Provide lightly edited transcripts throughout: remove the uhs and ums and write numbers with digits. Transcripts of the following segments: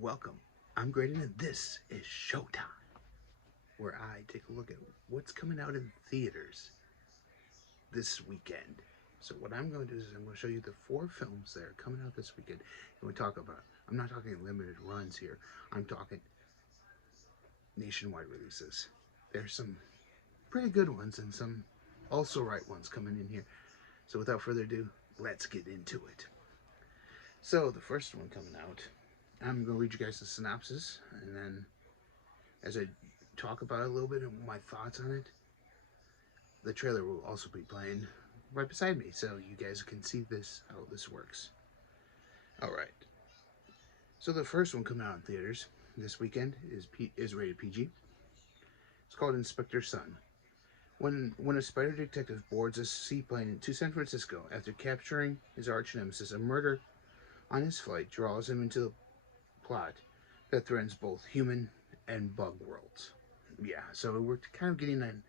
Welcome. I'm Graydon, and this is Showtime, where I take a look at what's coming out in theaters this weekend. So what I'm going to do is I'm going to show you the four films that are coming out this weekend. And we talk about. I'm not talking limited runs here. I'm talking nationwide releases. There's some pretty good ones and some also right ones coming in here. So without further ado, let's get into it. So the first one coming out, I'm going to read you guys the synopsis, and then as I talk about it a little bit and my thoughts on it, the trailer will also be playing right beside me, so you guys can see this how this works. All right. So the first one coming out in theaters this weekend is rated PG. It's called Inspector Sun. When a spider detective boards a seaplane to San Francisco after capturing his arch nemesis, a murder on his flight draws him into the plot that threatens both human and bug worlds. Yeah, so we're kind of getting an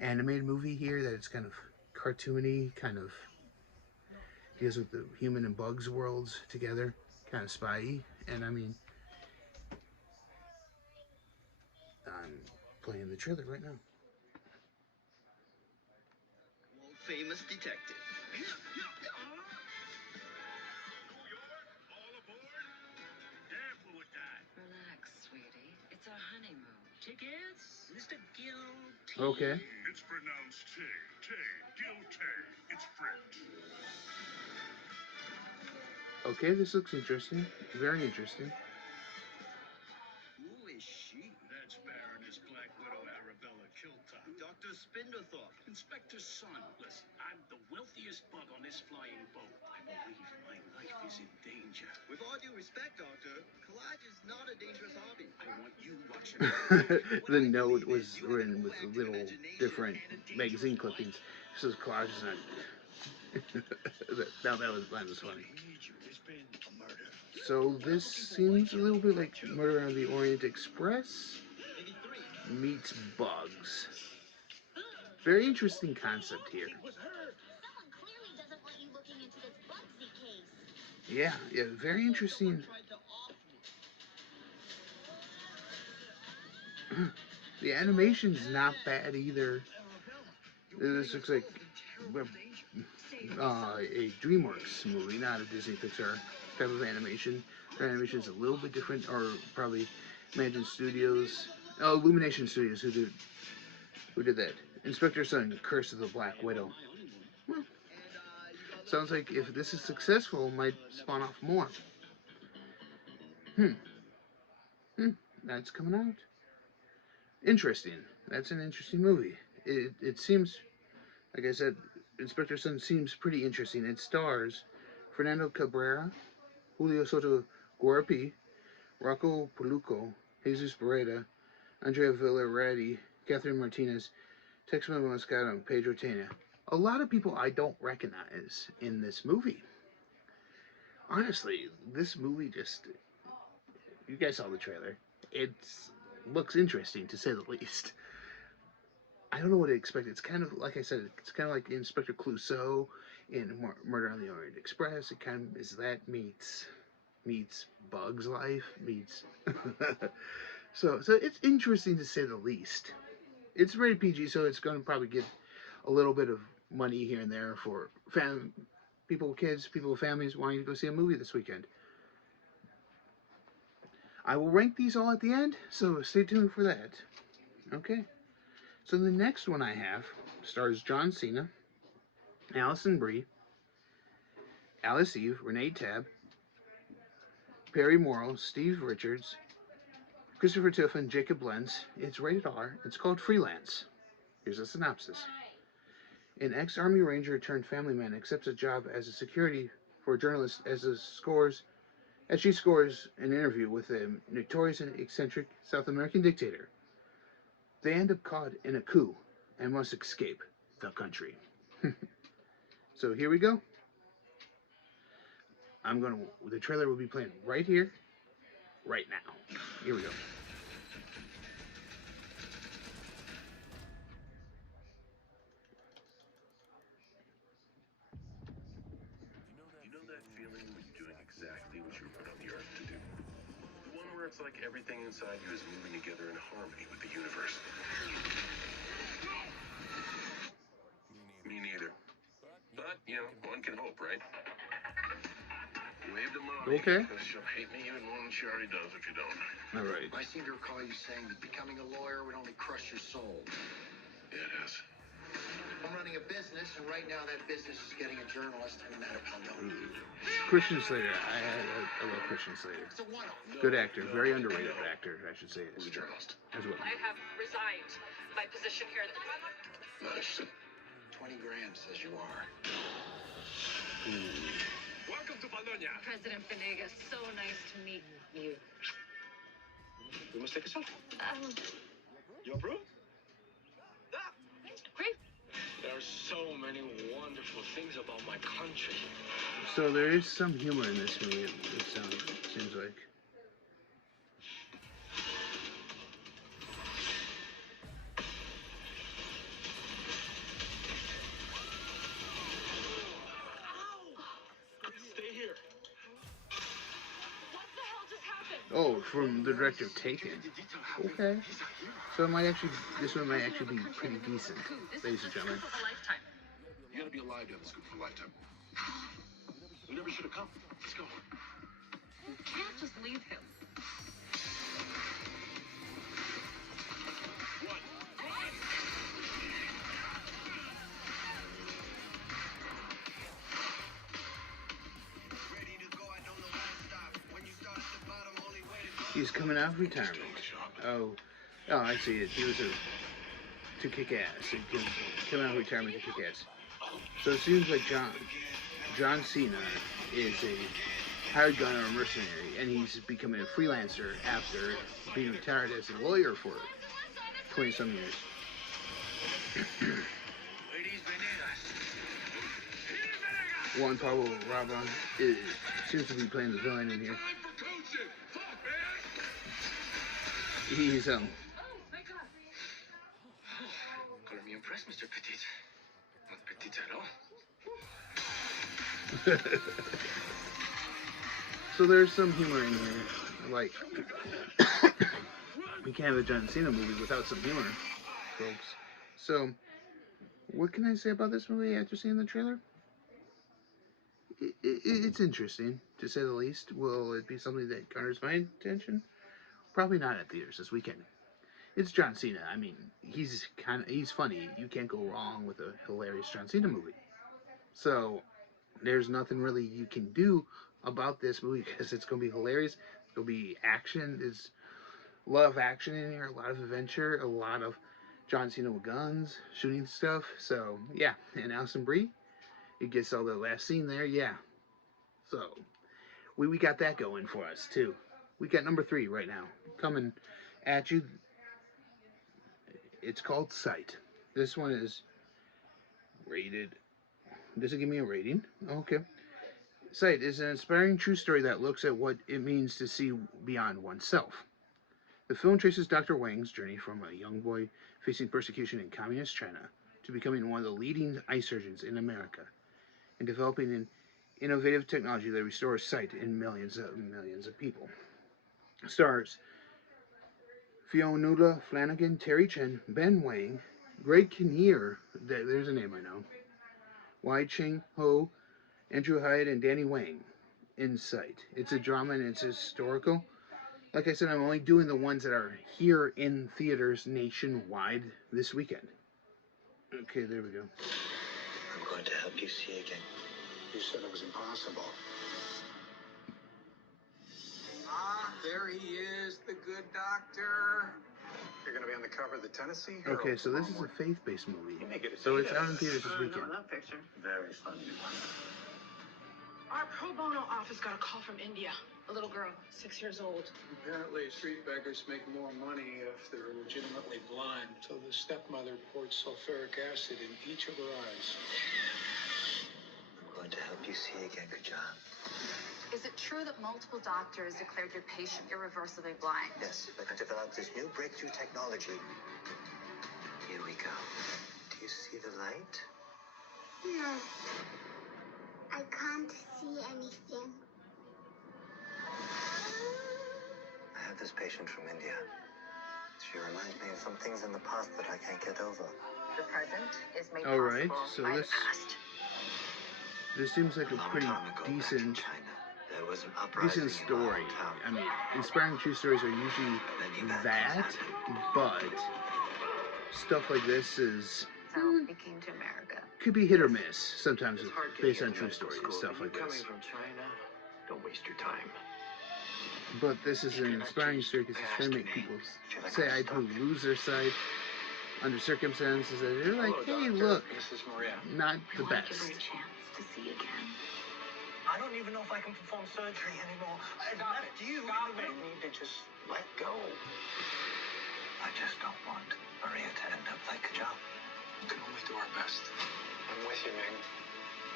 animated movie here that it's kind of cartoony, kind of deals with the human and bugs worlds together, kind of spy-y. And I mean, I'm playing the trailer right now. World famous detective. Relax, sweetie. It's our honeymoon. Tickets, Mr. Guilty. Okay. It's pronounced Guilty. It's French. Okay, this looks interesting. Very interesting. Who is she? That's Baroness Black Widow Arabella Kiltop. Dr. Spindlethorpe. Inspector Sun, listen, I'm the wealthiest bug on this flying boat. I believe my life is in danger. With all due respect, Doctor, collage is not a dangerous hobby. I want you watching. The note was written with little different magazine clippings. This is collage is not. that was funny. So this seems a little bit like Murder on the Orient Express Maybe three. meets Bugs. Very interesting concept here. Someone clearly doesn't want you looking into this Bugsy case. Yeah, very interesting. Someone tried to off me. The animation's not bad either. This looks like a DreamWorks movie, not a Disney Pixar type of animation. Their animation is a little bit different, or probably Imagine Studios, Illumination Studios, who did that. Inspector Sun, Curse of the Black Widow. Well, sounds like if this is successful, it might spawn off more. That's coming out. Interesting. That's an interesting movie. It seems, like I said, Inspector Sun seems pretty interesting. It stars Fernando Cabrera, Julio Soto Guarapi, Rocco Peluco, Jesus Barreda, Andrea Villarreal, Catherine Martinez, Texman Moscato, and Pedro Tena. A lot of people I don't recognize in this movie. Honestly, this movie just... You guys saw the trailer. It looks interesting, to say the least. I don't know what to expect. It's kind of, like I said, it's kind of like Inspector Clouseau in Murder on the Orient Express. It kind of is that meets Bug's Life, meets... so it's interesting, to say the least. It's rated PG, so it's going to probably get a little bit of money here and there for people with kids, people with families wanting to go see a movie this weekend. I will rank these all at the end, so stay tuned for that. Okay. So the next one I have stars John Cena, Alison Brie, Alice Eve, Renee Tabb, Perry Morrow, Steve Richards, Christopher Tiffin, Jacob Lentz. It's rated R. It's called Freelance. Here's a synopsis. An ex-Army Ranger turned family man accepts a job as a security for a journalist as she scores an interview with a notorious and eccentric South American dictator. They end up caught in a coup and must escape the country. So here we go. The trailer will be playing right here, right now. Here we go. You know that feeling when you're doing exactly what you were put on the earth to do? It's like everything inside you is moving together in harmony with the universe. Me neither. But, you know, one can hope, right? Wave to Mommy. Okay. Because she'll hate me even more than she already does if you don't. All right. I seem to recall you saying that becoming a lawyer would only crush your soul. Yeah, it is. I'm running a business, and right now that business is getting a journalist and a medical note. Christian Slater. I love Christian Slater. It's a one-off. Good actor. Very underrated actor, I should say. Who's a journalist? As well. I have resigned my position here. Not interested. 20 grand says you are. Welcome to Bologna. President Venegas, so nice to meet you. We must take a selfie. You approve? Great. There are so many wonderful things about my country. So there is some humor in this movie, it seems like. Stay here. What the hell just happened? Oh, from the director of Taken. Okay. So this one might actually be pretty decent, ladies and gentlemen. Of a lifetime. You gotta be alive to have this good for a lifetime. We never should have come. Let's go. You can't just leave him. He's coming out of retirement. Oh, I see it. He was to kick ass. He was coming out of retirement to kick ass. So it seems like John Cena is a hired gun or a mercenary, and he's becoming a freelancer after being retired as a lawyer for 20-some years. Juan Pablo Rabon seems to be playing the villain in here. He's Oh my God. Color me impressed, Mr. Petit. Not petit at all. So there's some humor in here. Like, we can't have a John Cena movie without some humor, folks. So, what can I say about this movie after seeing the trailer? It's interesting, to say the least. Will it be something that garners my attention? Probably not at theaters this weekend. It's John Cena. I mean, he's funny. You can't go wrong with a hilarious John Cena movie. So, there's nothing really you can do about this movie because it's going to be hilarious. There'll be action. There's a lot of action in here, a lot of adventure, a lot of John Cena with guns, shooting stuff. So, yeah. And Alison Brie, it gets all the last scene there. Yeah. So, we got that going for us, too. We got number 3 right now coming at you. It's called Sight. This one is rated. Does it give me a rating? Okay. Sight is an inspiring true story that looks at what it means to see beyond oneself. The film traces Dr. Wang's journey from a young boy facing persecution in communist China to becoming one of the leading eye surgeons in America and developing an innovative technology that restores sight in millions of people. Stars Fiona Flanagan, Terry Chen, Ben Wang, Greg Kinnear, there's a name I know, Wai Ching Ho, Andrew Hyde, and Danny Wang in Sight. It's a drama and it's historical. Like I said, I'm only doing the ones that are here in theaters nationwide this weekend. Okay, there we go. I'm going to help you see again. You said it was impossible. There he is, the good doctor. You're going to be on the cover of the Tennessee Herald. Okay, so this is a faith-based movie. So it's out in theaters this weekend. That picture. Very funny. Our pro bono office got a call from India. A little girl, 6 years old. Apparently, street beggars make more money if they're legitimately blind. So the stepmother poured sulfuric acid in each of her eyes. I'm going to help you see again, Kajan. Is it true that multiple doctors declared your patient irreversibly blind? Yes, but I developed this new breakthrough technology. Here we go. Do you see the light? No. I can't see anything. I have this patient from India. She reminds me of some things in the past that I can't get over. The present is made All right, possible so by this the past. seems like a long pretty time ago, back in decent China, there was an uprising decent in my story. hometown. I mean, inspiring true stories are usually that, but stuff like this is So we came to America. could be hit or miss sometimes based on true stories and stuff like Coming this. from China, don't waste your time. But this is an inspiring story because it's trying to make people say I totally lose their sight under circumstances that they're like, hey, look, Mrs. Maria. not the I want to best. give her a chance to see again. I don't even know if I can perform surgery anymore. I left you. Stop it. You need to just let go. I just don't want Maria to end up like Kajal. We can only do our best. I'm with you, Ming.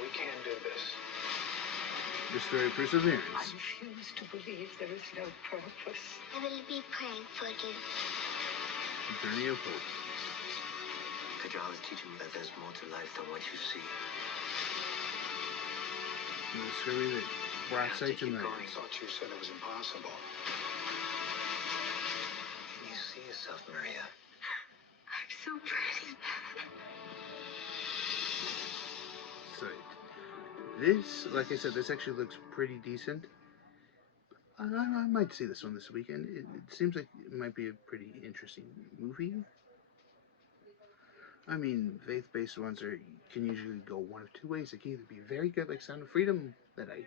We can do this. The story of I perseverance. refuse to believe there is no purpose. I will be praying for you. Journey of hope. Kajal is teaching me that there's more to life than what you see. The discovery that brought sight to I millions. thought you said it was impossible. Can you see yourself, Maria? I'm so pretty. Sight. This, like I said, this actually looks pretty decent. I might see this one this weekend. It seems like it might be a pretty interesting movie. I mean, faith-based ones can usually go one of two ways. It can either be very good, like Sound of Freedom, that I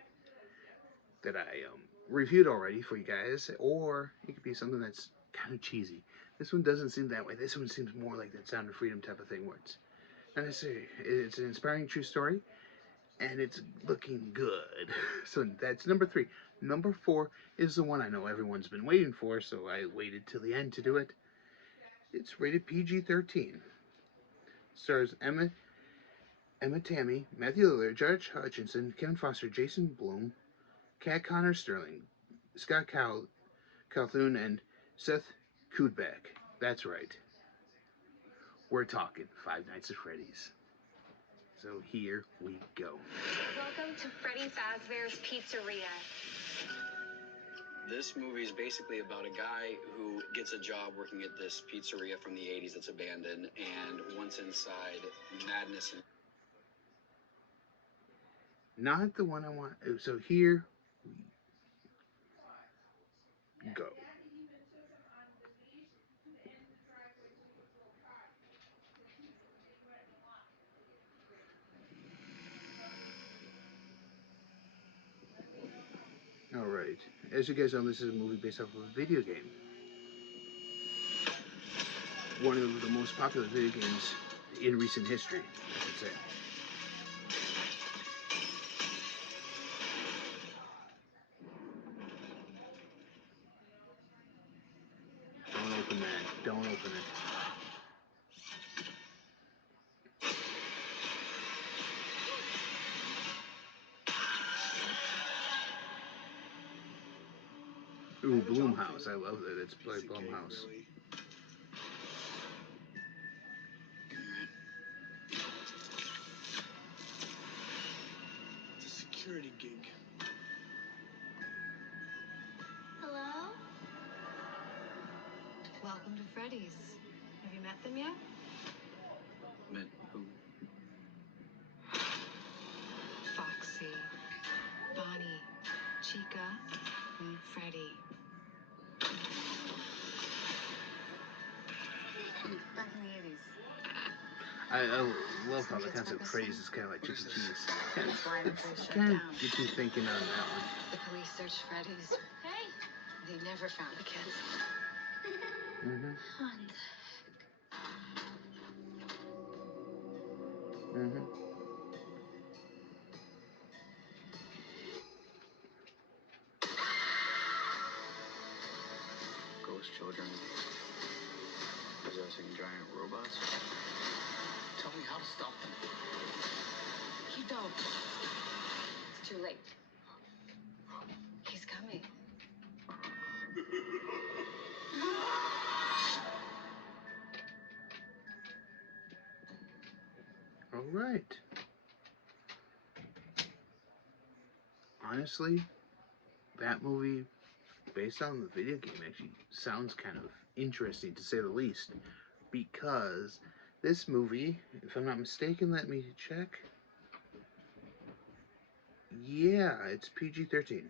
reviewed already for you guys, or it could be something that's kind of cheesy. This one doesn't seem that way. This one seems more like that Sound of Freedom type of thing, where it's not necessarily, it's an inspiring true story, and it's looking good. So that's number 3. Number 4 is the one I know everyone's been waiting for, so I waited till the end to do it. It's rated PG-13. Stars Emma Tammy, Matthew Lillard, Josh Hutcherson, Kevin Foster, Jason Blum, Kat Connor Sterling, Scott Calhoun, and Seth Kudbeck. That's right. We're talking Five Nights at Freddy's. So here we go. Welcome to Freddy Fazbear's Pizzeria. This movie is basically about a guy who gets a job working at this pizzeria from the 80s that's abandoned, and once inside, madness and Not the one I want. So here we go. Alright. As you guys know, this is a movie based off of a video game. One of the most popular video games in recent history, I should say. Don't open that. Don't open it. Ooh, Blumhouse. I love that. It's by Blumhouse. It's a security gig. Hello? Welcome to Freddy's. Have you met them yet? met who? Foxy, Bonnie, Chica, and Freddy. Back in the 80s. I love how the concept of Freddy's is kind of like Chuck E. Cheese. That's why the place shut Kind down. of gets me thinking on that one. The police searched Freddy's. Hey! They never found the kids. Mm-hmm. What the Mm-hmm. Ghost children possessing giant robots. Tell me how to stop them. You don't. It's too late. He's coming. All right. Honestly, that movie based on the video game, actually sounds kind of interesting to say the least. Because this movie, if I'm not mistaken, let me check. Yeah, it's PG-13.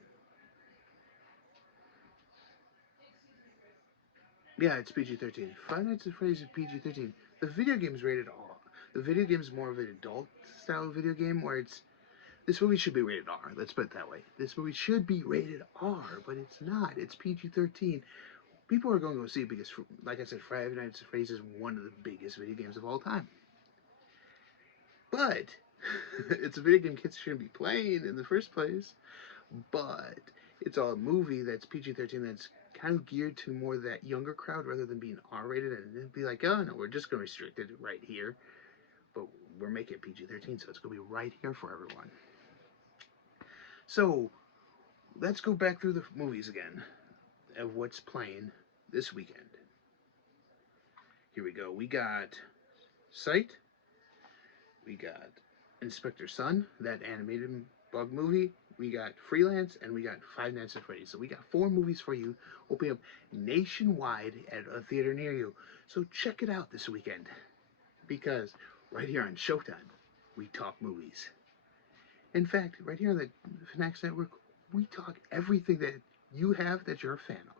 Yeah, it's PG-13. Five Nights at Freddy's is PG-13. The video game's rated R. The video game's more of an adult-style video game where it's... This movie should be rated R. Let's put it that way. This movie should be rated R, but it's not. It's PG-13. People are going to go see it because, like I said, Five Nights at Freddy's is one of the biggest video games of all time. But it's a video game kids shouldn't be playing in the first place. But it's a movie that's PG-13 that's kind of geared to more that younger crowd rather than being R-rated, and it'd be like, oh no, we're just going to restrict it right here, but we're making it PG-13, so it's going to be right here for everyone. So let's go back through the movies again of what's playing this weekend. Here we go. We got Sight. We got Inspector Sun, that animated bug movie. We got Freelance, and we got Five Nights at Freddy's. So we got 4 movies for you, opening up nationwide at a theater near you. So check it out this weekend, because right here on Showtime, we talk movies. In fact, right here on the Fanax Network, we talk everything that you have that you're a fan of.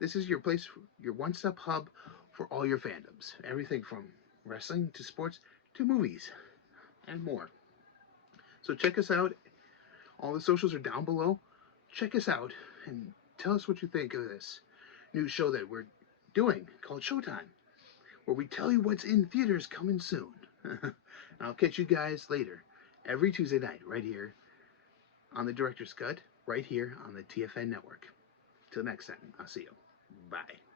This is your place, your one-stop hub for all your fandoms. Everything from wrestling to sports to movies and more. So check us out. All the socials are down below. Check us out and tell us what you think of this new show that we're doing called Showtime, where we tell you what's in theaters coming soon. I'll catch you guys later, every Tuesday night, right here on the Director's Cut, right here on the TFN Network. Till next time, I'll see you. Bye.